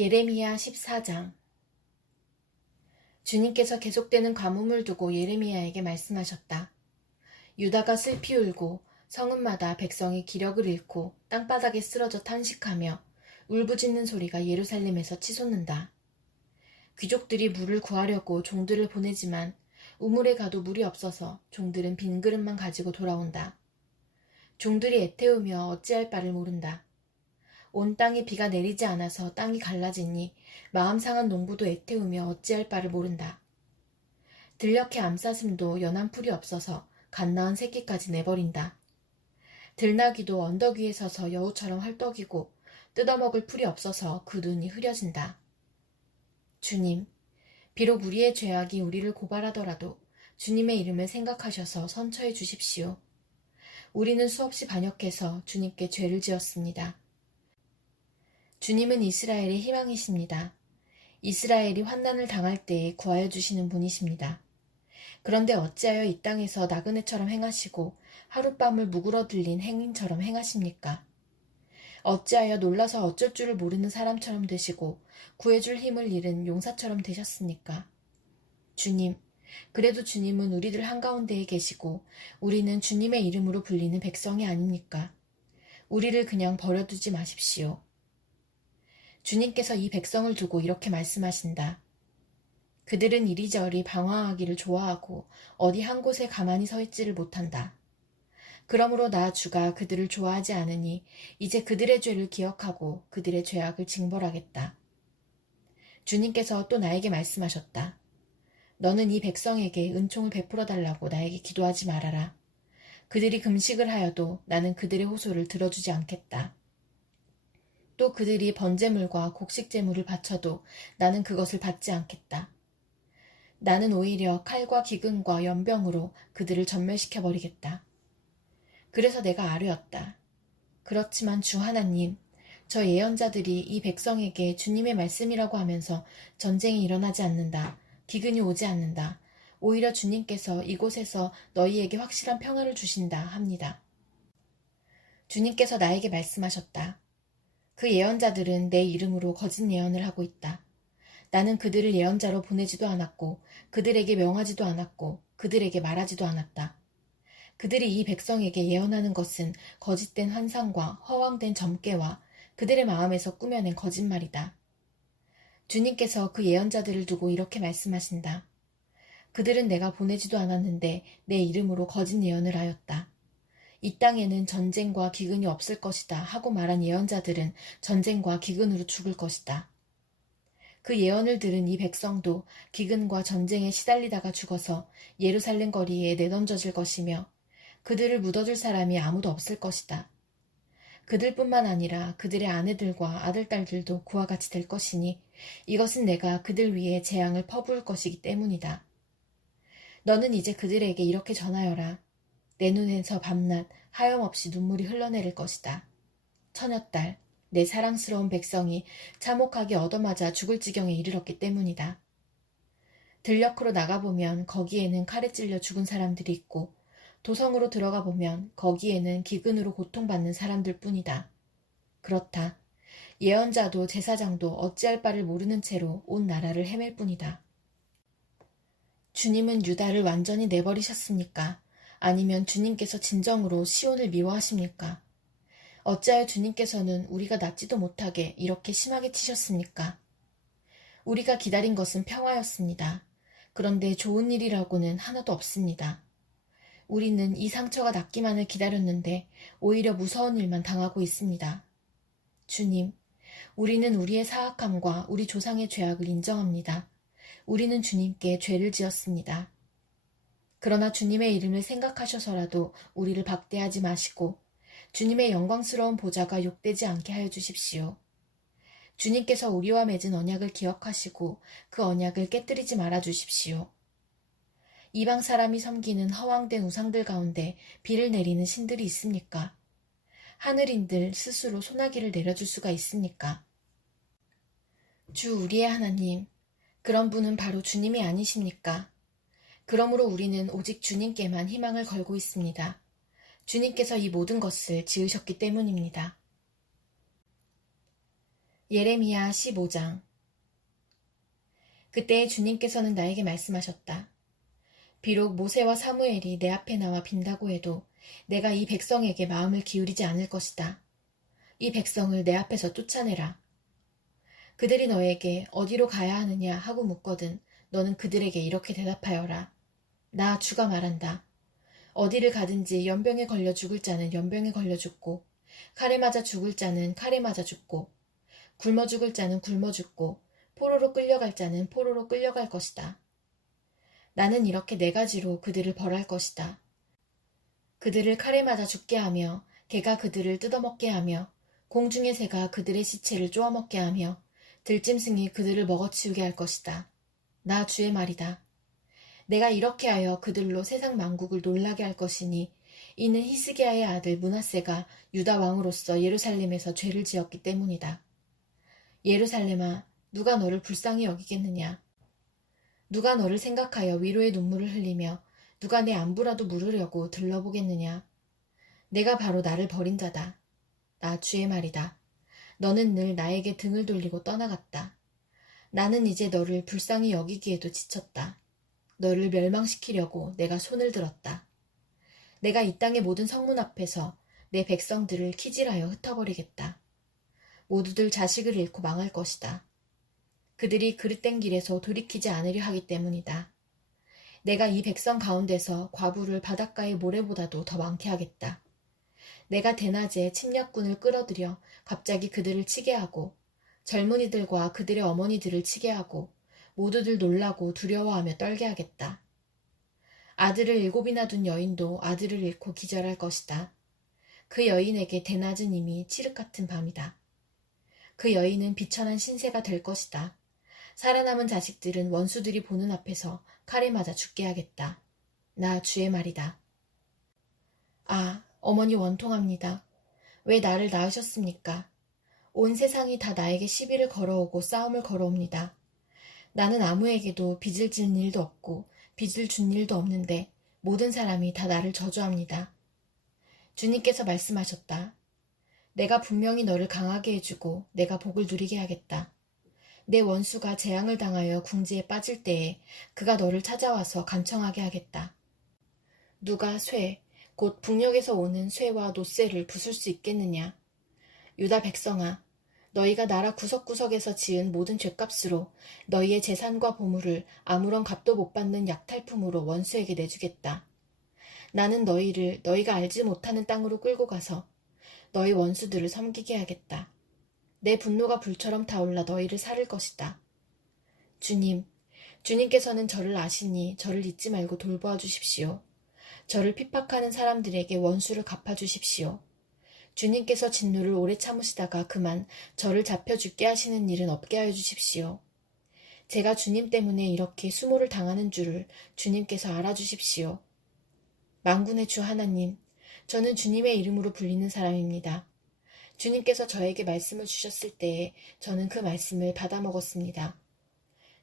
예레미야 14장. 주님께서 계속되는 가뭄을 두고 예레미야에게 말씀하셨다. 유다가 슬피 울고 성읍마다 백성이 기력을 잃고 땅바닥에 쓰러져 탄식하며 울부짖는 소리가 예루살렘에서 치솟는다. 귀족들이 물을 구하려고 종들을 보내지만 우물에 가도 물이 없어서 종들은 빈 그릇만 가지고 돌아온다. 종들이 애태우며 어찌할 바를 모른다. 온 땅에 비가 내리지 않아서 땅이 갈라지니 마음 상한 농부도 애태우며 어찌할 바를 모른다. 들녘에 암사슴도 연한 풀이 없어서 갓 낳은 새끼까지 내버린다. 들나귀도 언덕 위에 서서 여우처럼 헐떡이고 뜯어먹을 풀이 없어서 그 눈이 흐려진다. 주님, 비록 우리의 죄악이 우리를 고발하더라도 주님의 이름을 생각하셔서 선처해 주십시오. 우리는 수없이 반역해서 주님께 죄를 지었습니다. 주님은 이스라엘의 희망이십니다. 이스라엘이 환난을 당할 때에 구하여 주시는 분이십니다. 그런데 어찌하여 이 땅에서 나그네처럼 행하시고 하룻밤을 무구러들린 행인처럼 행하십니까? 어찌하여 놀라서 어쩔 줄을 모르는 사람처럼 되시고 구해줄 힘을 잃은 용사처럼 되셨습니까? 주님, 그래도 주님은 우리들 한가운데에 계시고 우리는 주님의 이름으로 불리는 백성이 아닙니까? 우리를 그냥 버려두지 마십시오. 주님께서 이 백성을 두고 이렇게 말씀하신다. 그들은 이리저리 방황하기를 좋아하고 어디 한 곳에 가만히 서 있지를 못한다. 그러므로 나 주가 그들을 좋아하지 않으니 이제 그들의 죄를 기억하고 그들의 죄악을 징벌하겠다. 주님께서 또 나에게 말씀하셨다. 너는 이 백성에게 은총을 베풀어 달라고 나에게 기도하지 말아라. 그들이 금식을 하여도 나는 그들의 호소를 들어주지 않겠다. 또 그들이 번제물과 곡식제물을 바쳐도 나는 그것을 받지 않겠다. 나는 오히려 칼과 기근과 연병으로 그들을 전멸시켜버리겠다. 그래서 내가 아뢰었다. 그렇지만 주 하나님, 저 예언자들이 이 백성에게 주님의 말씀이라고 하면서 전쟁이 일어나지 않는다. 기근이 오지 않는다. 오히려 주님께서 이곳에서 너희에게 확실한 평화를 주신다 합니다. 주님께서 나에게 말씀하셨다. 그 예언자들은 내 이름으로 거짓 예언을 하고 있다. 나는 그들을 예언자로 보내지도 않았고 그들에게 명하지도 않았고 그들에게 말하지도 않았다. 그들이 이 백성에게 예언하는 것은 거짓된 환상과 허황된 점괘와 그들의 마음에서 꾸며낸 거짓말이다. 주님께서 그 예언자들을 두고 이렇게 말씀하신다. 그들은 내가 보내지도 않았는데 내 이름으로 거짓 예언을 하였다. 이 땅에는 전쟁과 기근이 없을 것이다 하고 말한 예언자들은 전쟁과 기근으로 죽을 것이다. 그 예언을 들은 이 백성도 기근과 전쟁에 시달리다가 죽어서 예루살렘 거리에 내던져질 것이며 그들을 묻어줄 사람이 아무도 없을 것이다. 그들뿐만 아니라 그들의 아내들과 아들딸들도 그와 같이 될 것이니 이것은 내가 그들 위에 재앙을 퍼부을 것이기 때문이다. 너는 이제 그들에게 이렇게 전하여라. 내 눈에서 밤낮 하염없이 눈물이 흘러내릴 것이다. 처녀딸, 내 사랑스러운 백성이 참혹하게 얻어맞아 죽을 지경에 이르렀기 때문이다. 들녘으로 나가보면 거기에는 칼에 찔려 죽은 사람들이 있고 도성으로 들어가 보면 거기에는 기근으로 고통받는 사람들 뿐이다. 그렇다. 예언자도 제사장도 어찌할 바를 모르는 채로 온 나라를 헤맬 뿐이다. 주님은 유다를 완전히 내버리셨습니까? 아니면 주님께서 진정으로 시온을 미워하십니까? 어찌하여 주님께서는 우리가 낫지도 못하게 이렇게 심하게 치셨습니까? 우리가 기다린 것은 평화였습니다. 그런데 좋은 일이라고는 하나도 없습니다. 우리는 이 상처가 낫기만을 기다렸는데 오히려 무서운 일만 당하고 있습니다. 주님, 우리는 우리의 사악함과 우리 조상의 죄악을 인정합니다. 우리는 주님께 죄를 지었습니다. 그러나 주님의 이름을 생각하셔서라도 우리를 박대하지 마시고 주님의 영광스러운 보좌가 욕되지 않게 하여 주십시오. 주님께서 우리와 맺은 언약을 기억하시고 그 언약을 깨뜨리지 말아 주십시오. 이방 사람이 섬기는 허황된 우상들 가운데 비를 내리는 신들이 있습니까? 하늘인들 스스로 소나기를 내려줄 수가 있습니까? 주 우리의 하나님, 그런 분은 바로 주님이 아니십니까? 그러므로 우리는 오직 주님께만 희망을 걸고 있습니다. 주님께서 이 모든 것을 지으셨기 때문입니다. 예레미야 15장. 그때 주님께서는 나에게 말씀하셨다. 비록 모세와 사무엘이 내 앞에 나와 빈다고 해도 내가 이 백성에게 마음을 기울이지 않을 것이다. 이 백성을 내 앞에서 쫓아내라. 그들이 너에게 어디로 가야 하느냐 하고 묻거든 너는 그들에게 이렇게 대답하여라. 나 주가 말한다. 어디를 가든지 연병에 걸려 죽을 자는 연병에 걸려 죽고 칼에 맞아 죽을 자는 칼에 맞아 죽고 굶어 죽을 자는 굶어 죽고 포로로 끌려갈 자는 포로로 끌려갈 것이다. 나는 이렇게 네 가지로 그들을 벌할 것이다. 그들을 칼에 맞아 죽게 하며 개가 그들을 뜯어먹게 하며 공중의 새가 그들의 시체를 쪼아먹게 하며 들짐승이 그들을 먹어치우게 할 것이다. 나 주의 말이다. 내가 이렇게 하여 그들로 세상 만국을 놀라게 할 것이니 이는 히스기야의 아들 므낫세가 유다 왕으로서 예루살렘에서 죄를 지었기 때문이다. 예루살렘아, 누가 너를 불쌍히 여기겠느냐? 누가 너를 생각하여 위로의 눈물을 흘리며 누가 내 안부라도 물으려고 들러보겠느냐? 내가 바로 나를 버린 자다. 나 주의 말이다. 너는 늘 나에게 등을 돌리고 떠나갔다. 나는 이제 너를 불쌍히 여기기에도 지쳤다. 너를 멸망시키려고 내가 손을 들었다. 내가 이 땅의 모든 성문 앞에서 내 백성들을 키질하여 흩어버리겠다. 모두들 자식을 잃고 망할 것이다. 그들이 그릇된 길에서 돌이키지 않으려 하기 때문이다. 내가 이 백성 가운데서 과부를 바닷가의 모래보다도 더 많게 하겠다. 내가 대낮에 침략군을 끌어들여 갑자기 그들을 치게 하고 젊은이들과 그들의 어머니들을 치게 하고 모두들 놀라고 두려워하며 떨게 하겠다. 아들을 7이나 둔 여인도 아들을 잃고 기절할 것이다. 그 여인에게 대낮은 이미 칠흑 같은 밤이다. 그 여인은 비천한 신세가 될 것이다. 살아남은 자식들은 원수들이 보는 앞에서 칼에 맞아 죽게 하겠다. 나 주의 말이다. 아, 어머니 원통합니다. 왜 나를 낳으셨습니까? 온 세상이 다 나에게 시비를 걸어오고 싸움을 걸어옵니다. 나는 아무에게도 빚을 진 일도 없고 빚을 준 일도 없는데 모든 사람이 다 나를 저주합니다. 주님께서 말씀하셨다. 내가 분명히 너를 강하게 해주고 내가 복을 누리게 하겠다. 내 원수가 재앙을 당하여 궁지에 빠질 때에 그가 너를 찾아와서 간청하게 하겠다. 누가 쇠, 곧 북녘에서 오는 쇠와 노쇠를 부술 수 있겠느냐? 유다 백성아, 너희가 나라 구석구석에서 지은 모든 죗값으로 너희의 재산과 보물을 아무런 값도 못 받는 약탈품으로 원수에게 내주겠다. 나는 너희를 너희가 알지 못하는 땅으로 끌고 가서 너희 원수들을 섬기게 하겠다. 내 분노가 불처럼 타올라 너희를 살릴 것이다. 주님께서는 저를 아시니 저를 잊지 말고 돌보아 주십시오. 저를 핍박하는 사람들에게 원수를 갚아주십시오. 주님께서 진노를 오래 참으시다가 그만 저를 잡혀 죽게 하시는 일은 없게 하여 주십시오. 제가 주님 때문에 이렇게 수모를 당하는 줄을 주님께서 알아주십시오. 만군의 주 하나님, 저는 주님의 이름으로 불리는 사람입니다. 주님께서 저에게 말씀을 주셨을 때에 저는 그 말씀을 받아먹었습니다.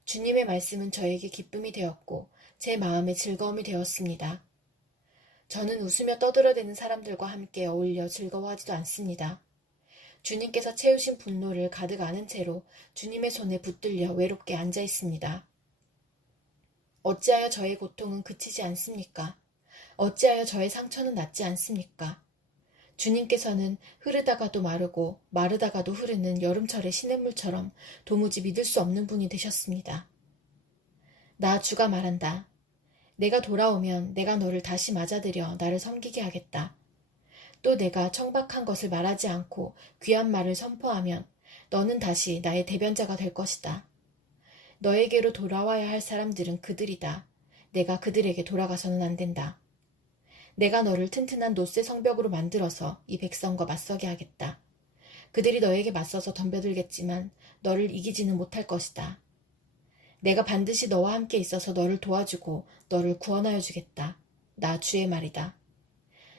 주님의 말씀은 저에게 기쁨이 되었고 제 마음에 즐거움이 되었습니다. 저는 웃으며 떠들어대는 사람들과 함께 어울려 즐거워하지도 않습니다. 주님께서 채우신 분노를 가득 안은 채로 주님의 손에 붙들려 외롭게 앉아 있습니다. 어찌하여 저의 고통은 그치지 않습니까? 어찌하여 저의 상처는 낫지 않습니까? 주님께서는 흐르다가도 마르고 마르다가도 흐르는 여름철의 시냇물처럼 도무지 믿을 수 없는 분이 되셨습니다. 나 주가 말한다. 내가 돌아오면 내가 너를 다시 맞아들여 나를 섬기게 하겠다. 또 내가 청박한 것을 말하지 않고 귀한 말을 선포하면 너는 다시 나의 대변자가 될 것이다. 너에게로 돌아와야 할 사람들은 그들이다. 내가 그들에게 돌아가서는 안 된다. 내가 너를 튼튼한 노쇠 성벽으로 만들어서 이 백성과 맞서게 하겠다. 그들이 너에게 맞서서 덤벼들겠지만 너를 이기지는 못할 것이다. 내가 반드시 너와 함께 있어서 너를 도와주고 너를 구원하여 주겠다. 나 주의 말이다.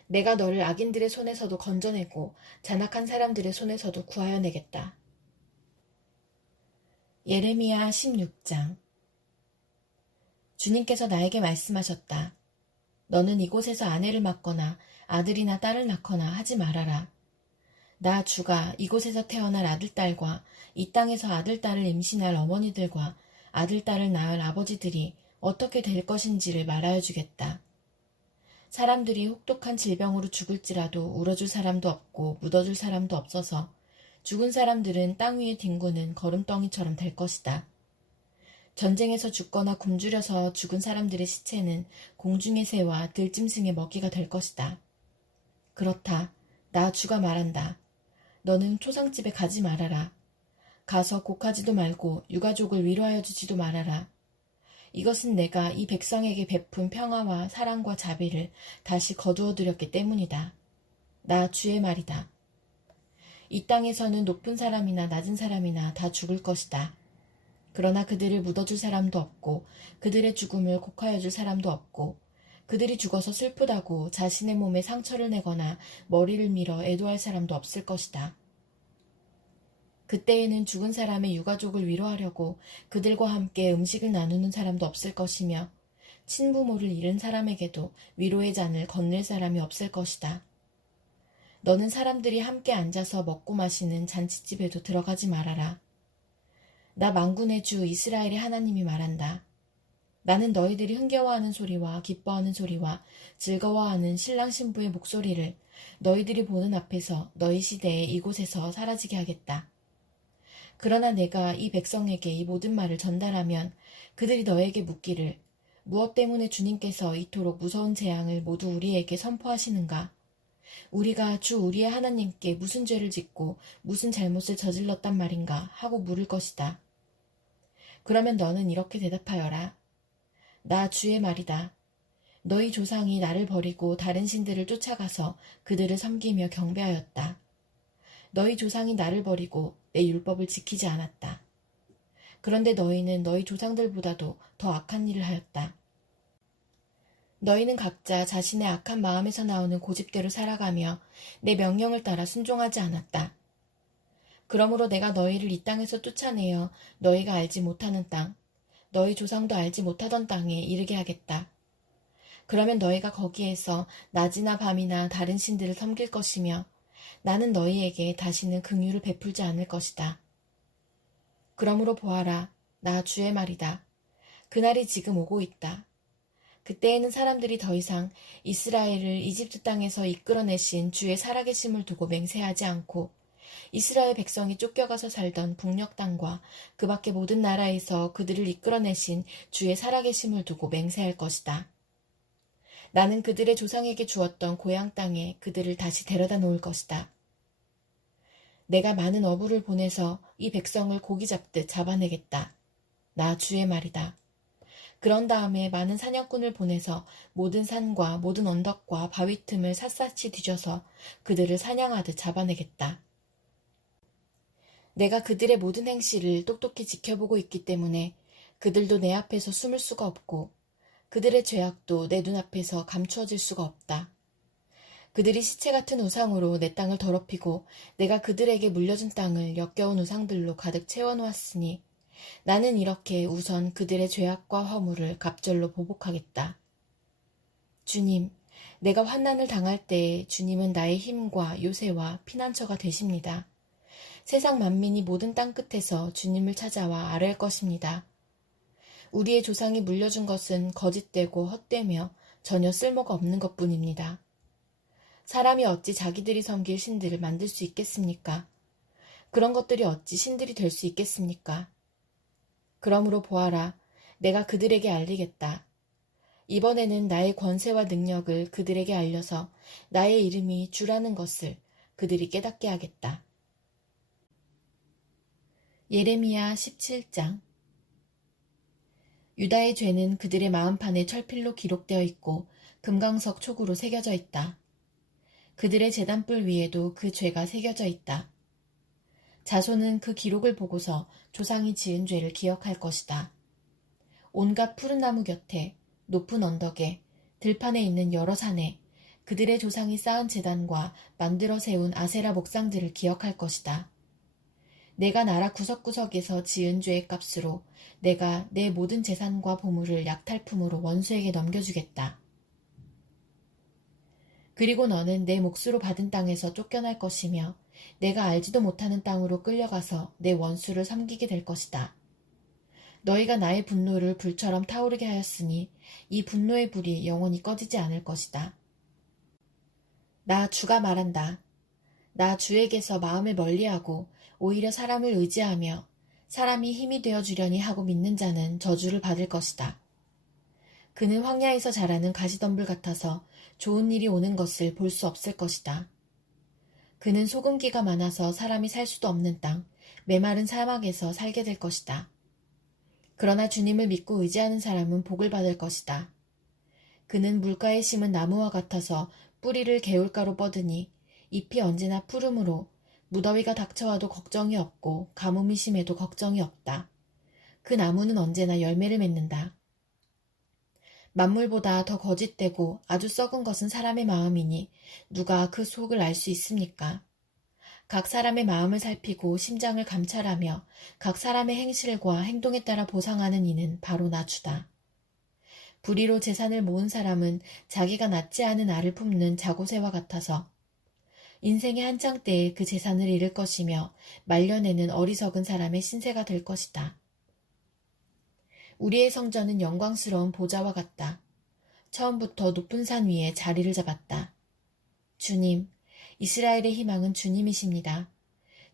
내가 너를 악인들의 손에서도 건져내고 잔악한 사람들의 손에서도 구하여 내겠다. 예레미야 16장. 주님께서 나에게 말씀하셨다. 너는 이곳에서 아내를 맡거나 아들이나 딸을 낳거나 하지 말아라. 나 주가 이곳에서 태어날 아들딸과 이 땅에서 아들딸을 임신할 어머니들과 아들딸을 낳을 아버지들이 어떻게 될 것인지를 말하여 주겠다. 사람들이 혹독한 질병으로 죽을지라도 울어줄 사람도 없고 묻어줄 사람도 없어서 죽은 사람들은 땅 위에 뒹구는 거름덩이처럼 될 것이다. 전쟁에서 죽거나 굶주려서 죽은 사람들의 시체는 공중의 새와 들짐승의 먹이가 될 것이다. 그렇다. 나 주가 말한다. 너는 초상집에 가지 말아라. 가서 곡하지도 말고 유가족을 위로하여 주지도 말아라. 이것은 내가 이 백성에게 베푼 평화와 사랑과 자비를 다시 거두어드렸기 때문이다. 나 주의 말이다. 이 땅에서는 높은 사람이나 낮은 사람이나 다 죽을 것이다. 그러나 그들을 묻어줄 사람도 없고 그들의 죽음을 곡하여 줄 사람도 없고 그들이 죽어서 슬프다고 자신의 몸에 상처를 내거나 머리를 밀어 애도할 사람도 없을 것이다. 그때에는 죽은 사람의 유가족을 위로하려고 그들과 함께 음식을 나누는 사람도 없을 것이며 친부모를 잃은 사람에게도 위로의 잔을 건넬 사람이 없을 것이다. 너는 사람들이 함께 앉아서 먹고 마시는 잔치집에도 들어가지 말아라. 나 만군의 주 이스라엘의 하나님이 말한다. 나는 너희들이 흥겨워하는 소리와 기뻐하는 소리와 즐거워하는 신랑 신부의 목소리를 너희들이 보는 앞에서 너희 시대에 이곳에서 사라지게 하겠다. 그러나 내가 이 백성에게 이 모든 말을 전달하면 그들이 너에게 묻기를 무엇 때문에 주님께서 이토록 무서운 재앙을 모두 우리에게 선포하시는가? 우리가 주 우리의 하나님께 무슨 죄를 짓고 무슨 잘못을 저질렀단 말인가 하고 물을 것이다. 그러면 너는 이렇게 대답하여라. 나 주의 말이다. 너희 조상이 나를 버리고 다른 신들을 쫓아가서 그들을 섬기며 경배하였다. 너희 조상이 나를 버리고 내 율법을 지키지 않았다. 그런데 너희는 너희 조상들보다도 더 악한 일을 하였다. 너희는 각자 자신의 악한 마음에서 나오는 고집대로 살아가며 내 명령을 따라 순종하지 않았다. 그러므로 내가 너희를 이 땅에서 쫓아내어 너희가 알지 못하는 땅, 너희 조상도 알지 못하던 땅에 이르게 하겠다. 그러면 너희가 거기에서 낮이나 밤이나 다른 신들을 섬길 것이며 나는 너희에게 다시는 긍휼을 베풀지 않을 것이다. 그러므로 보아라, 나 주의 말이다. 그날이 지금 오고 있다. 그때에는 사람들이 더 이상 이스라엘을 이집트 땅에서 이끌어내신 주의 살아계심을 두고 맹세하지 않고 이스라엘 백성이 쫓겨가서 살던 북녘 땅과 그 밖의 모든 나라에서 그들을 이끌어내신 주의 살아계심을 두고 맹세할 것이다. 나는 그들의 조상에게 주었던 고향 땅에 그들을 다시 데려다 놓을 것이다. 내가 많은 어부를 보내서 이 백성을 고기 잡듯 잡아내겠다. 나 주의 말이다. 그런 다음에 많은 사냥꾼을 보내서 모든 산과 모든 언덕과 바위 틈을 샅샅이 뒤져서 그들을 사냥하듯 잡아내겠다. 내가 그들의 모든 행실을 똑똑히 지켜보고 있기 때문에 그들도 내 앞에서 숨을 수가 없고 그들의 죄악도 내 눈앞에서 감추어질 수가 없다. 그들이 시체 같은 우상으로 내 땅을 더럽히고 내가 그들에게 물려준 땅을 역겨운 우상들로 가득 채워놓았으니 나는 이렇게 우선 그들의 죄악과 허물을 갑절로 보복하겠다. 주님, 내가 환난을 당할 때에 주님은 나의 힘과 요새와 피난처가 되십니다. 세상 만민이 모든 땅끝에서 주님을 찾아와 아뢰할 것입니다. 우리의 조상이 물려준 것은 거짓되고 헛되며 전혀 쓸모가 없는 것뿐입니다. 사람이 어찌 자기들이 섬길 신들을 만들 수 있겠습니까? 그런 것들이 어찌 신들이 될 수 있겠습니까? 그러므로 보아라, 내가 그들에게 알리겠다. 이번에는 나의 권세와 능력을 그들에게 알려서 나의 이름이 주라는 것을 그들이 깨닫게 하겠다. 예레미야 17장. 유다의 죄는 그들의 마음판에 철필로 기록되어 있고 금강석 촉으로 새겨져 있다. 그들의 제단불 위에도 그 죄가 새겨져 있다. 자손은 그 기록을 보고서 조상이 지은 죄를 기억할 것이다. 온갖 푸른 나무 곁에, 높은 언덕에, 들판에 있는 여러 산에 그들의 조상이 쌓은 제단과 만들어 세운 아세라 목상들을 기억할 것이다. 내가 나라 구석구석에서 지은 죄의 값으로 내가 내 모든 재산과 보물을 약탈품으로 원수에게 넘겨주겠다. 그리고 너는 내 몫으로 받은 땅에서 쫓겨날 것이며 내가 알지도 못하는 땅으로 끌려가서 내 원수를 섬기게 될 것이다. 너희가 나의 분노를 불처럼 타오르게 하였으니 이 분노의 불이 영원히 꺼지지 않을 것이다. 나 주가 말한다. 나 주에게서 마음을 멀리하고 오히려 사람을 의지하며 사람이 힘이 되어 주려니 하고 믿는 자는 저주를 받을 것이다. 그는 황야에서 자라는 가시덤불 같아서 좋은 일이 오는 것을 볼 수 없을 것이다. 그는 소금기가 많아서 사람이 살 수도 없는 땅, 메마른 사막에서 살게 될 것이다. 그러나 주님을 믿고 의지하는 사람은 복을 받을 것이다. 그는 물가에 심은 나무와 같아서 뿌리를 개울가로 뻗으니 잎이 언제나 푸르므로 무더위가 닥쳐와도 걱정이 없고 가뭄이 심해도 걱정이 없다. 그 나무는 언제나 열매를 맺는다. 만물보다 더 거짓되고 아주 썩은 것은 사람의 마음이니 누가 그 속을 알 수 있습니까? 각 사람의 마음을 살피고 심장을 감찰하며 각 사람의 행실과 행동에 따라 보상하는 이는 바로 나 주다. 불의로 재산을 모은 사람은 자기가 낳지 않은 알을 품는 자고새와 같아서 인생의 한창 때에 그 재산을 잃을 것이며 말년에는 어리석은 사람의 신세가 될 것이다. 우리의 성전은 영광스러운 보좌와 같다. 처음부터 높은 산 위에 자리를 잡았다. 주님, 이스라엘의 희망은 주님이십니다.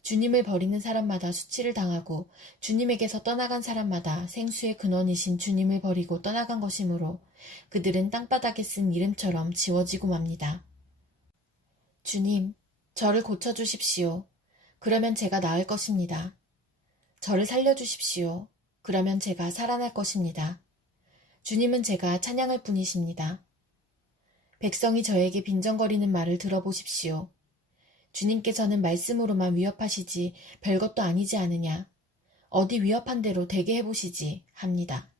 주님을 버리는 사람마다 수치를 당하고 주님에게서 떠나간 사람마다 생수의 근원이신 주님을 버리고 떠나간 것이므로 그들은 땅바닥에 쓴 이름처럼 지워지고 맙니다. 주님, 저를 고쳐주십시오. 그러면 제가 나을 것입니다. 저를 살려주십시오. 그러면 제가 살아날 것입니다. 주님은 제가 찬양할 뿐이십니다. 백성이 저에게 빈정거리는 말을 들어보십시오. 주님께서는 말씀으로만 위협하시지 별것도 아니지 않으냐. 어디 위협한 대로 되게 해보시지 합니다.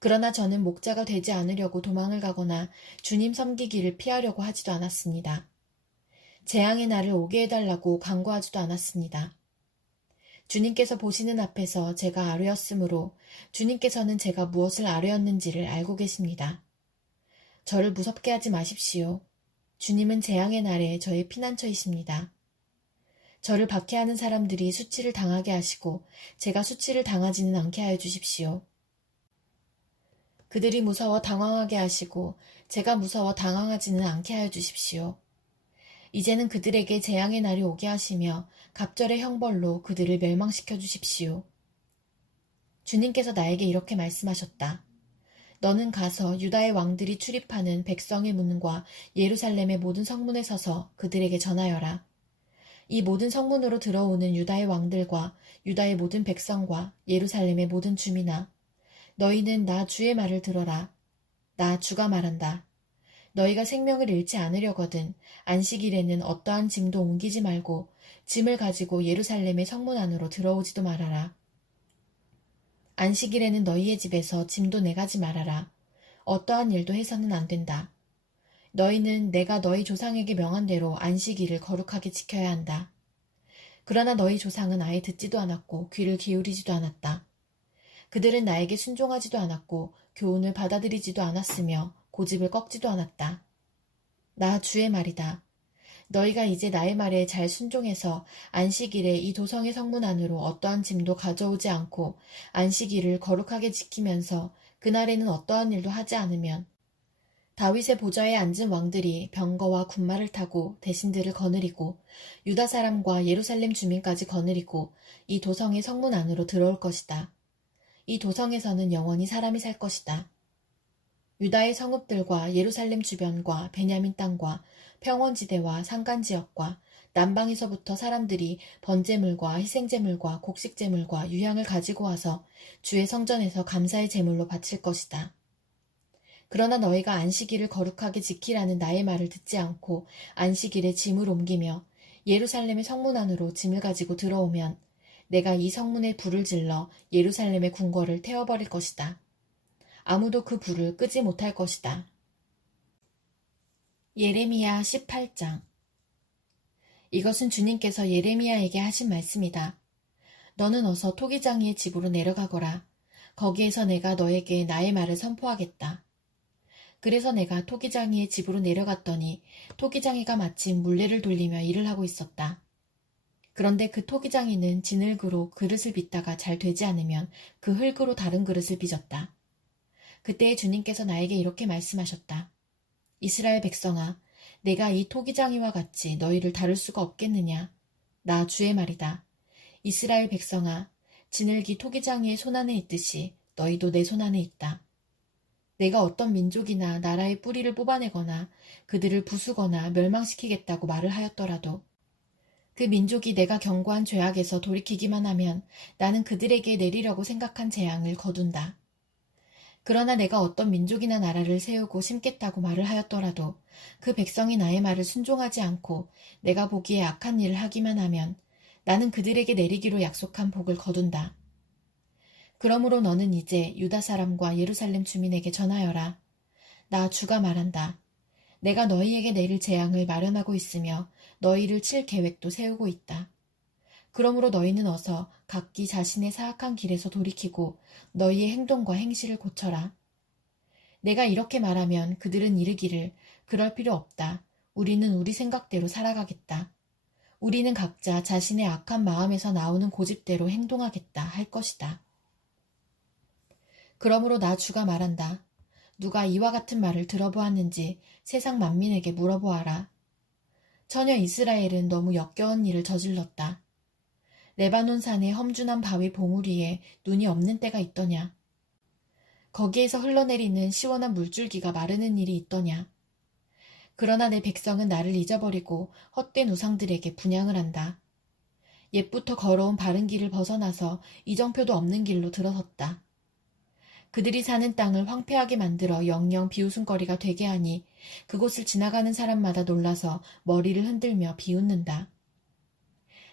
그러나 저는 목자가 되지 않으려고 도망을 가거나 주님 섬기기를 피하려고 하지도 않았습니다. 재앙의 날을 오게 해달라고 간구하지도 않았습니다. 주님께서 보시는 앞에서 제가 아뢰었으므로 주님께서는 제가 무엇을 아뢰었는지를 알고 계십니다. 저를 무섭게 하지 마십시오. 주님은 재앙의 날에 저의 피난처이십니다. 저를 박해하는 사람들이 수치를 당하게 하시고 제가 수치를 당하지는 않게 하여 주십시오. 그들이 무서워 당황하게 하시고 제가 무서워 당황하지는 않게 하여 주십시오. 이제는 그들에게 재앙의 날이 오게 하시며 갑절의 형벌로 그들을 멸망시켜 주십시오. 주님께서 나에게 이렇게 말씀하셨다. 너는 가서 유다의 왕들이 출입하는 백성의 문과 예루살렘의 모든 성문에 서서 그들에게 전하여라. 이 모든 성문으로 들어오는 유다의 왕들과 유다의 모든 백성과 예루살렘의 모든 주민아, 너희는 나 주의 말을 들어라. 나 주가 말한다. 너희가 생명을 잃지 않으려거든 안식일에는 어떠한 짐도 옮기지 말고 짐을 가지고 예루살렘의 성문 안으로 들어오지도 말아라. 안식일에는 너희의 집에서 짐도 내가지 말아라. 어떠한 일도 해서는 안 된다. 너희는 내가 너희 조상에게 명한 대로 안식일을 거룩하게 지켜야 한다. 그러나 너희 조상은 아예 듣지도 않았고 귀를 기울이지도 않았다. 그들은 나에게 순종하지도 않았고 교훈을 받아들이지도 않았으며 고집을 꺾지도 않았다. 나 주의 말이다. 너희가 이제 나의 말에 잘 순종해서 안식일에 이 도성의 성문 안으로 어떠한 짐도 가져오지 않고 안식일을 거룩하게 지키면서 그날에는 어떠한 일도 하지 않으면 다윗의 보좌에 앉은 왕들이 병거와 군마를 타고 대신들을 거느리고 유다 사람과 예루살렘 주민까지 거느리고 이 도성의 성문 안으로 들어올 것이다. 이 도성에서는 영원히 사람이 살 것이다. 유다의 성읍들과 예루살렘 주변과 베냐민 땅과 평원지대와 산간지역과 남방에서부터 사람들이 번제물과 희생제물과 곡식제물과 유향을 가지고 와서 주의 성전에서 감사의 제물로 바칠 것이다. 그러나 너희가 안식일을 거룩하게 지키라는 나의 말을 듣지 않고 안식일에 짐을 옮기며 예루살렘의 성문 안으로 짐을 가지고 들어오면 내가 이 성문에 불을 질러 예루살렘의 궁궐을 태워버릴 것이다. 아무도 그 불을 끄지 못할 것이다. 예레미야 18장. 이것은 주님께서 예레미야에게 하신 말씀이다. 너는 어서 토기장이의 집으로 내려가거라. 거기에서 내가 너에게 나의 말을 선포하겠다. 그래서 내가 토기장이의 집으로 내려갔더니 토기장이가 마침 물레를 돌리며 일을 하고 있었다. 그런데 그 토기장이는 진흙으로 그릇을 빚다가 잘 되지 않으면 그 흙으로 다른 그릇을 빚었다. 그때 주님께서 나에게 이렇게 말씀하셨다. 이스라엘 백성아, 내가 이 토기장이와 같이 너희를 다룰 수가 없겠느냐? 나 주의 말이다. 이스라엘 백성아, 진흙이 토기장이의 손안에 있듯이 너희도 내 손안에 있다. 내가 어떤 민족이나 나라의 뿌리를 뽑아내거나 그들을 부수거나 멸망시키겠다고 말을 하였더라도 그 민족이 내가 경고한 죄악에서 돌이키기만 하면 나는 그들에게 내리려고 생각한 재앙을 거둔다. 그러나 내가 어떤 민족이나 나라를 세우고 심겠다고 말을 하였더라도 그 백성이 나의 말을 순종하지 않고 내가 보기에 악한 일을 하기만 하면 나는 그들에게 내리기로 약속한 복을 거둔다. 그러므로 너는 이제 유다 사람과 예루살렘 주민에게 전하여라. 나 주가 말한다. 내가 너희에게 내릴 재앙을 마련하고 있으며 너희를 칠 계획도 세우고 있다. 그러므로 너희는 어서 각기 자신의 사악한 길에서 돌이키고 너희의 행동과 행실을 고쳐라. 내가 이렇게 말하면 그들은 이르기를 그럴 필요 없다. 우리는 우리 생각대로 살아가겠다. 우리는 각자 자신의 악한 마음에서 나오는 고집대로 행동하겠다 할 것이다. 그러므로 나 주가 말한다. 누가 이와 같은 말을 들어보았는지 세상 만민에게 물어보아라. 처녀 이스라엘은 너무 역겨운 일을 저질렀다. 레바논 산의 험준한 바위 봉우리 위에 눈이 없는 때가 있더냐. 거기에서 흘러내리는 시원한 물줄기가 마르는 일이 있더냐. 그러나 내 백성은 나를 잊어버리고 헛된 우상들에게 분향을 한다. 옛부터 걸어온 바른 길을 벗어나서 이정표도 없는 길로 들어섰다. 그들이 사는 땅을 황폐하게 만들어 영영 비웃음거리가 되게 하니 그곳을 지나가는 사람마다 놀라서 머리를 흔들며 비웃는다.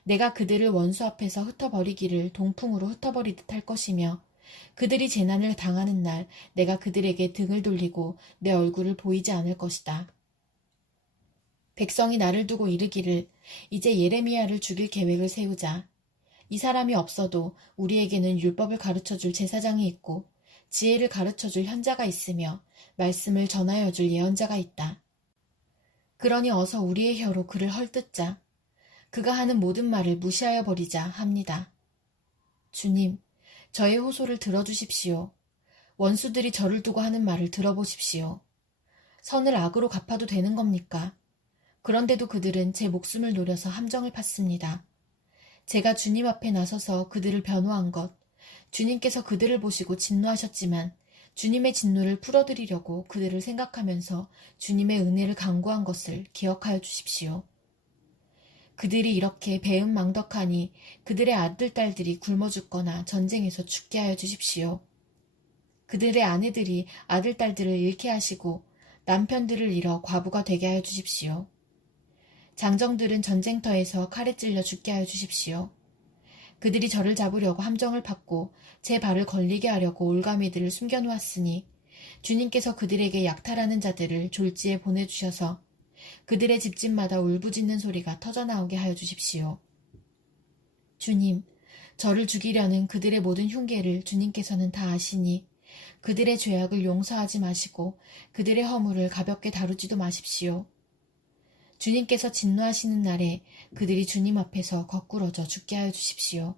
내가 그들을 원수 앞에서 흩어버리기를 동풍으로 흩어버리듯 할 것이며 그들이 재난을 당하는 날 내가 그들에게 등을 돌리고 내 얼굴을 보이지 않을 것이다. 백성이 나를 두고 이르기를 이제 예레미야를 죽일 계획을 세우자. 이 사람이 없어도 우리에게는 율법을 가르쳐줄 제사장이 있고 지혜를 가르쳐줄 현자가 있으며 말씀을 전하여줄 예언자가 있다. 그러니 어서 우리의 혀로 그를 헐뜯자. 그가 하는 모든 말을 무시하여 버리자 합니다. 주님, 저의 호소를 들어주십시오. 원수들이 저를 두고 하는 말을 들어보십시오. 선을 악으로 갚아도 되는 겁니까? 그런데도 그들은 제 목숨을 노려서 함정을 팠습니다. 제가 주님 앞에 나서서 그들을 변호한 것, 주님께서 그들을 보시고 진노하셨지만 주님의 진노를 풀어드리려고 그들을 생각하면서 주님의 은혜를 간구한 것을 기억하여 주십시오. 그들이 이렇게 배은망덕하니 그들의 아들, 딸들이 굶어 죽거나 전쟁에서 죽게 하여 주십시오. 그들의 아내들이 아들, 딸들을 잃게 하시고 남편들을 잃어 과부가 되게 하여 주십시오. 장정들은 전쟁터에서 칼에 찔려 죽게 하여 주십시오. 그들이 저를 잡으려고 함정을 팠고 제 발을 걸리게 하려고 올가미들을 숨겨놓았으니 주님께서 그들에게 약탈하는 자들을 졸지에 보내주셔서 그들의 집집마다 울부짖는 소리가 터져나오게 하여 주십시오. 주님, 저를 죽이려는 그들의 모든 흉계를 주님께서는 다 아시니 그들의 죄악을 용서하지 마시고 그들의 허물을 가볍게 다루지도 마십시오. 주님께서 진노하시는 날에 그들이 주님 앞에서 거꾸러져 죽게 하여 주십시오.